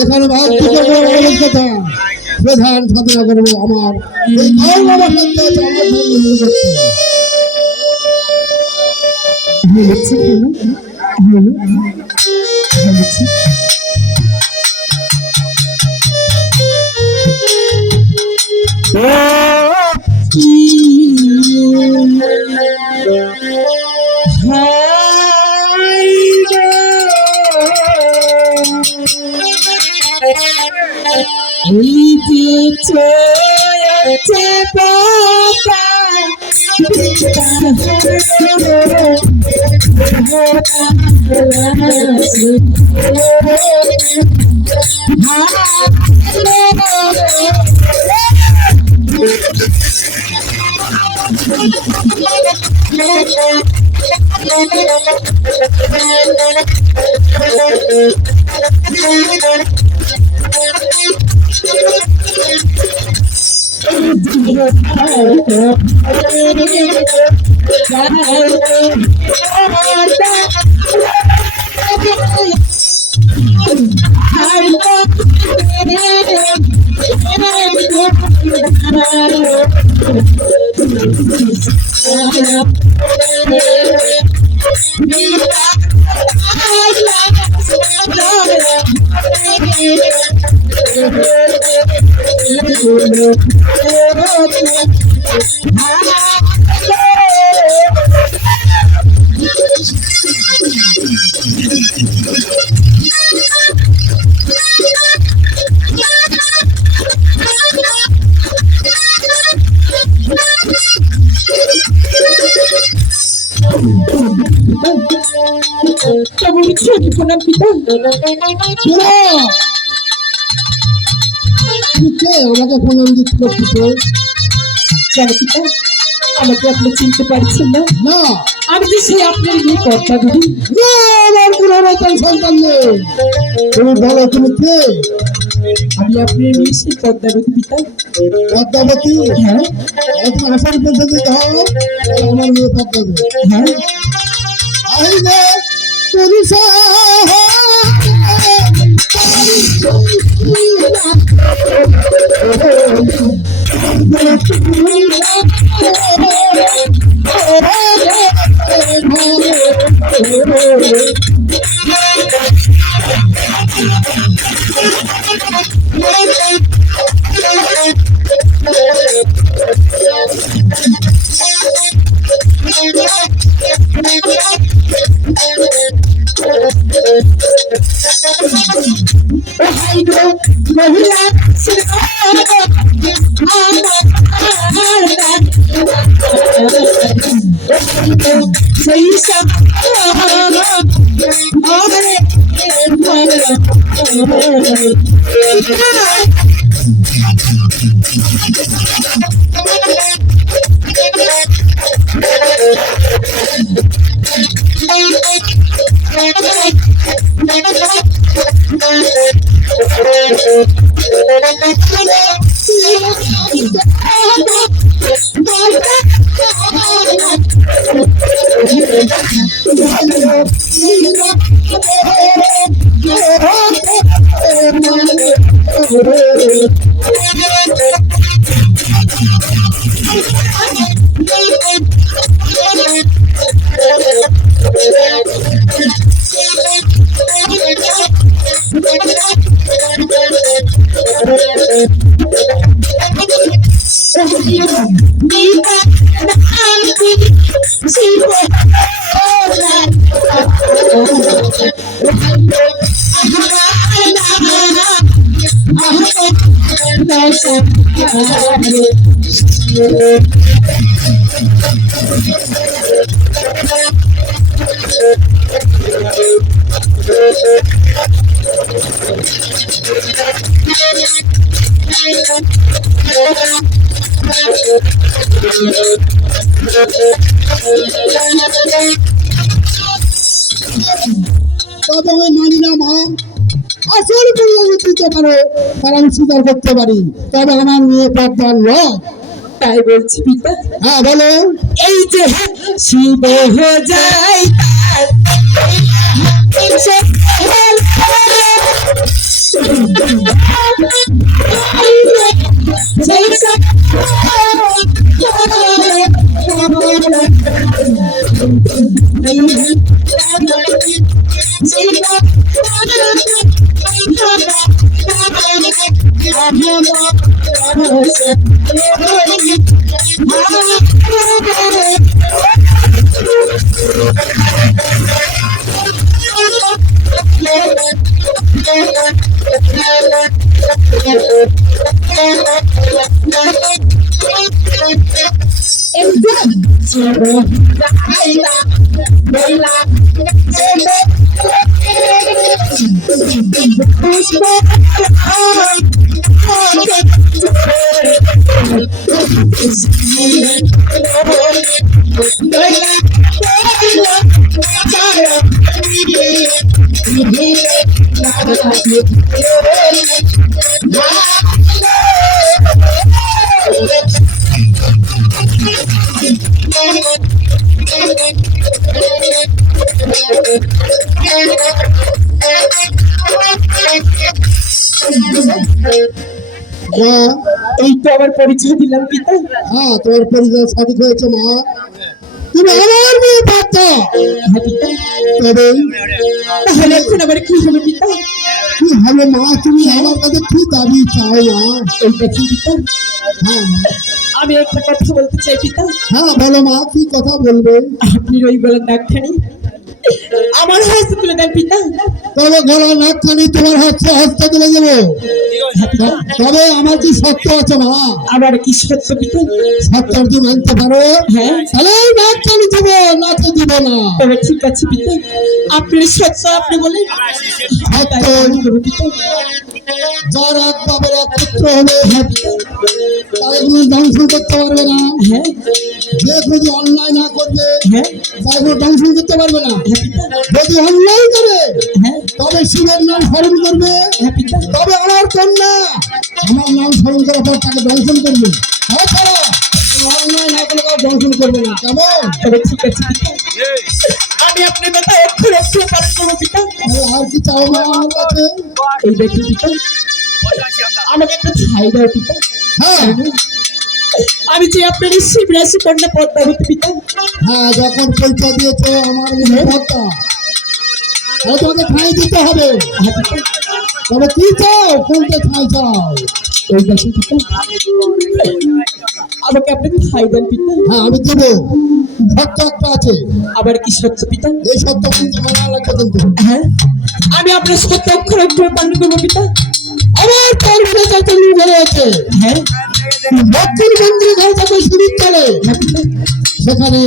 এখানে প্রধান সাধনা করবো আমার আমাকে আপনি চিনতে পারছেন না? না, আমি যে সেই আপনার মেয়ে পদ্মাবতী। আমার কোনো রকম সন্তান নেই। তুমি বলো তুমি কে? আমি আপনার মেয়ে সেই পদ্মাবতী পিতা। পদ্মাবতী? হ্যাঁ। তোমার আসল পদ্ধতি দাও, আমার মেয়ে পদ্মাবতী। হ্যাঁ। আহিলে পুরুষা তবে আমি মানি না মা, আসল পরিণতি দিতে পারে তার আমি স্বীকার করতে পারি, তবে আমার মেয়ে পদ্মার নয়। তাই বলছি পিতা। হ্যাঁ বলো। এই যে শিব যায় তার মা, এই তো আমার পরিচয় দিলাম পিতা। হ্যাঁ তোমার পরিচয় সঠিক হয়েছে মা, তুমি আমার মেয়ে বাচ্চা। হ্যাঁ পিতা, তবে তাহলে এখন আবার কি হবে পিতা? কি হবে মা, তুমি আমার কাছে কি দাবি চাও মা? এই দেখি পিতা, হ্যাঁ মা, আমি একটা কথা বলতে চাই পিতা। হ্যাঁ বলো মা, কি কথা বলবে? আপনি ওই গলার নাকখানি আমার হাতে তুলে দেন পিতা। তবে গলা নাকখানি তোমার হস্তে তুলে দেবো। হ্যাঁ পিতা, তবে আমার কি সত্য আছে মা? আমার কি সত্য পিতা? সত্য যদি মানতে পারো হ্যাঁ, তাহলে নাকখানি দেবো, নাচে দিব না। তবে ঠিক আছে পিতা, আপনি সত্য আপনি বলেন। তাই আমি করবো পিতা। যার এক বাবার এক পুত্র হবে, হ্যাঁ পিতা, তাকে কোনো দংশন করতে পারবে না। হ্যাঁ যে যদি অন্যায় না করবে হ্যাঁ তাকে কোনো দংশন করতে পারবে না। হ্যাঁ পিতা, যদি অন্যায় করে হ্যাঁ তবে শিবের নাম স্মরণ করবে, হ্যাঁ পিতা, তবে আমার কন্যা আমার নাম স্মরণ করার পর তাকে দংশন করবে। তাছাড়া অন্যায় না করলে কাউ দংশন করবে না। কেমন? তবে ঠিক আছে পিতা, আমি আপনার কথা একটু একটু পালন করবো পিতা। তাহলে আর কি চাও মা আমার কাছে? এই দেখি পিতা, আমাকে একটা ছাই দাও পিতা। হ্যাঁ আমি যে আপনার শিব রাশি কন্যা পদ্মাবতী পিতা। হ্যাঁ, যখন পরিচয় দিয়েছে আমার মেয়ে পদ্মা, তাহলে তোমাকে ঠাঁই দিতে হবে। হ্যাঁ পিতা, তবে কি চাও, কোনটা ঠাঁই চাও? এই দেখি পিতা, আমাকে আপনি ছাই দেন পিতা। হ্যাঁ আমি দেবো, সত্য একটা আছে। আবার কি সত্য পিতা? এই সত্য কিন্তু মানা লাগবে কিন্তু। হ্যাঁ, আমি আপনার সত্য অক্ষর অক্ষর পালন করবো পিতা। আমার পরিবারে যত লোক রয়েছে, হ্যাঁ দক্ষিণ মন্দির ঘর যত সিঁড়ি চলে, হ্যাঁ পিতা, সেখানে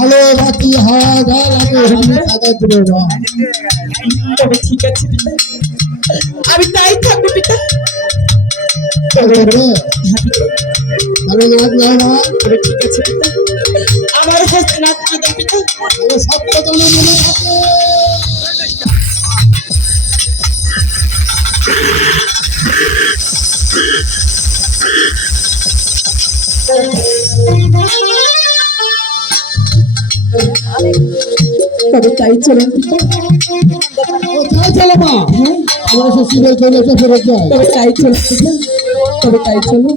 আলো বাতি হাওয়া যা লাগে সেখানে সাদা তুলে দেওয়া। তবে ঠিক আছে পিতা, আমি তাই থাকবো পিতা। তাহলে হ্যাঁ পিতা, নাচ গাও না, তবে ঠিক আছে পিতা, আমার হস্তে নাচ করে দেন পিতা। তাহলে সত্য যেন মনে থাকে। তবে তাই চলুন পিতা। ও চাই চলো মা, হ্যাঁ, আমরা সে শিবের চলে এসে ফেরত যাই। তবে তাই চলুন পিতা, তবে তাই চলুন।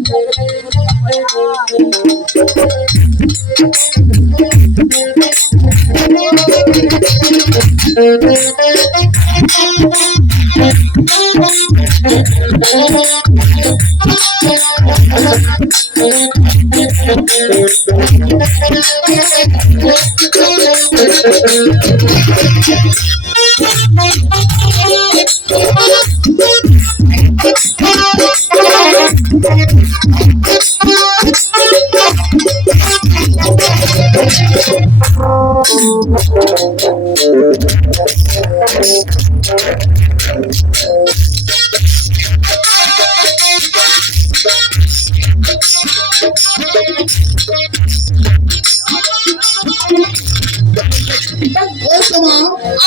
এই তো মা,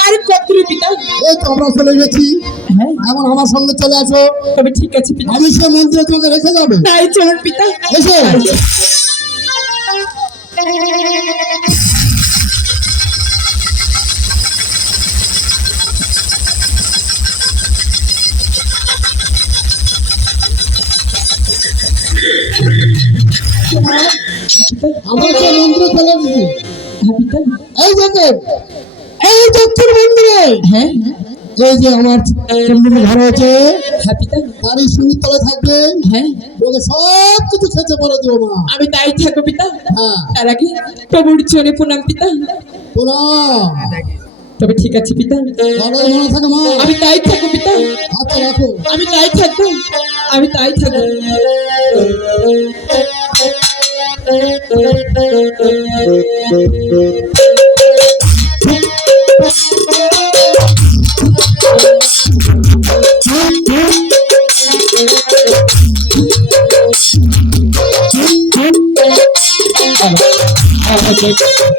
আর কত দূরে পিতা? এই তো আমরা চলে গেছি। হ্যাঁ, এখন আমার সঙ্গে চলে আসো, তবে ঠিক আছে পিতা, আমি সে মন্দিরে তোমাকে রেখে যাবে। তাই চলুন পিতা। এসো। আমার যে মন্দিরে চলে গেছি হ্যাঁ পিতা। এই দেখেন এই দক্ষিণ মন্দিরে হ্যাঁ এই যে আমার চন্দ্রের ঘর আছে হ্যাঁ পিতা। তারই সিঁড়ির তলে থাকবে হ্যাঁ তোকে সব কিছু খেতে পারে দেবো মা আমি তাই থাকবো পিতা। হ্যাঁ তার আগে প্রভুর চরণে প্রণাম পিতা। প্রণাম তবে ঠিক আছে পিতা, বড় মনে থাকে মা আমি তাই থাকবো পিতা। আচ্ছা রাখো আমি তাই থাকবো, আমি তাই থাকবো। আচ্ছা